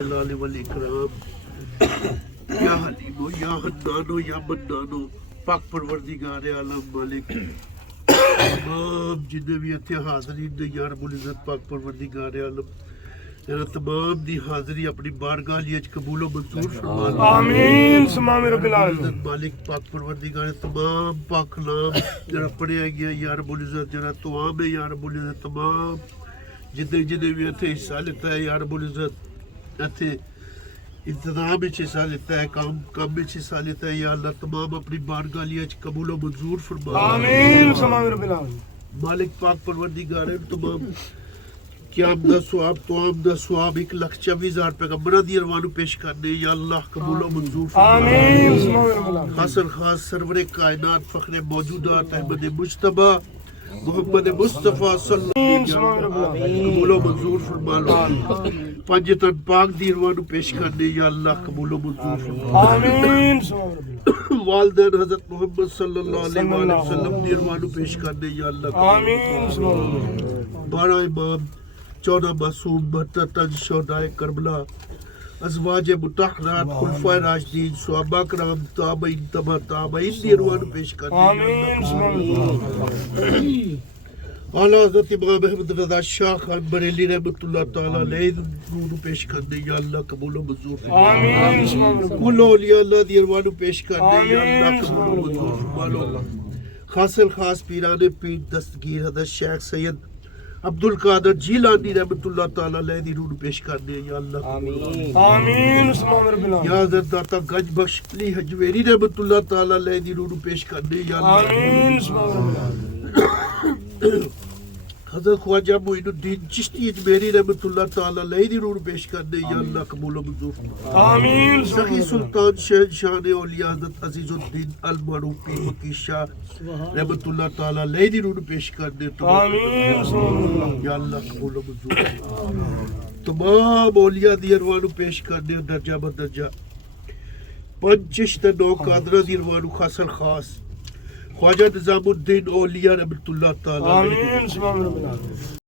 الجلال والاکرام یا حلیمو یا حنانو یا منانو پاک پروردگار عالم مالک تمام جنہیں بھی اتنے حاضرین نے یا رب العزت پاک پروردگار عالم جنہاں تمام دی حاضری اپنی بارگاہ لیے قبول و منظور فرما لے آمین سمام رب العالمین مالک پاک پروردگار تمام پاک کلام جنہاں پڑھے گیا یا رب العزت جنہاں توام ہے یا رب العزت تمام جنہیں بھی اتنے حصہ لیتا ہے یا رب العزت اتنے انتظام حصہ لیتا ہے کام میں حصہ لیتا ہے یا اللہ تمام اپنی بارگاہ لیے قبول و منظور فرما آمین سمام رب العالمین مالک پاک پروردگار تمام قیام دا ثواب توام دا ثواب 1,24,000 پیغمبران دی ارواحوں پیش کرنے یا اللہ قبول و منظور فرما آمین سمام رب العالمین خاص خاص سرور کائنات فخر موجودات احمد مجتبی محمد مصطفیٰ صلی اللہ علیہ وسلم قبول و منظور فرما لو پنجتن پاک دی ارواحوں پیش کرنے یا اللہ قبول و منظور فرما آمین سمام رب العالمین والدین حضرت محمد صلی اللہ علیہ وسلم دی ارواحوں پیش کرنے یا اللہ آمین سمام رب العالمین 12 امام 14 معصوم 72 تنج شہدائے کربلا ازواج مطہرات خلفائے راشدین صحابہ کرام تابعین تبع تابعین دی ارواحوں پیش کرنے آمین سمام رب العالمین اعلیٰ حضرت امام احمد رضا شاہ خان بریلی رحمۃ اللہ تعالیٰ علیہ ارواحوں پیش کرنے یا اللہ قبول و منظور فرما آمین سمام رب کل اولیاء اللہ دی ارواحوں پیش کرنے یا اللہ قبول و منظور فرما لو خاص الخاص پیران پیر دستگیر حضرت شیخ سید عبد القادر جیلانی رحمۃ اللہ تعالیٰ علیہ دی روح پیش کرنے یا اللہ آمین سمام رب العالمین یا حضرت داتا گنج بخش علی حجویری رحمۃ اللہ تعالیٰ علیہ دی روح پیش کرنے یا اللہ آمین سمام رب العالمین حضرت خواجہ معین الدین چشتی اجمیری رحمۃ اللہ تعالیٰ علیہ دی روح پیش کرنے یا اللہ قبول و منظور فرما آمین سخی سلطان شہنشاہ اولیاء حضرت عزیز الدین المعروف پیر فقیر شاہ رحمۃ اللہ تعالیٰ علیہ دی روح پیش کرنے آمین سمام رب العالمین یا اللہ قبول و منظور فرما تمام اولیاء دی ارواحوں پیش کرنے درجہ بدرجہ پنج چشت نو قادرہ دی ارواحوں خاص الخاص خواجہ نظام الدین اولیاء رحمۃ اللہ تعالیٰ آمین سمام رب العالمین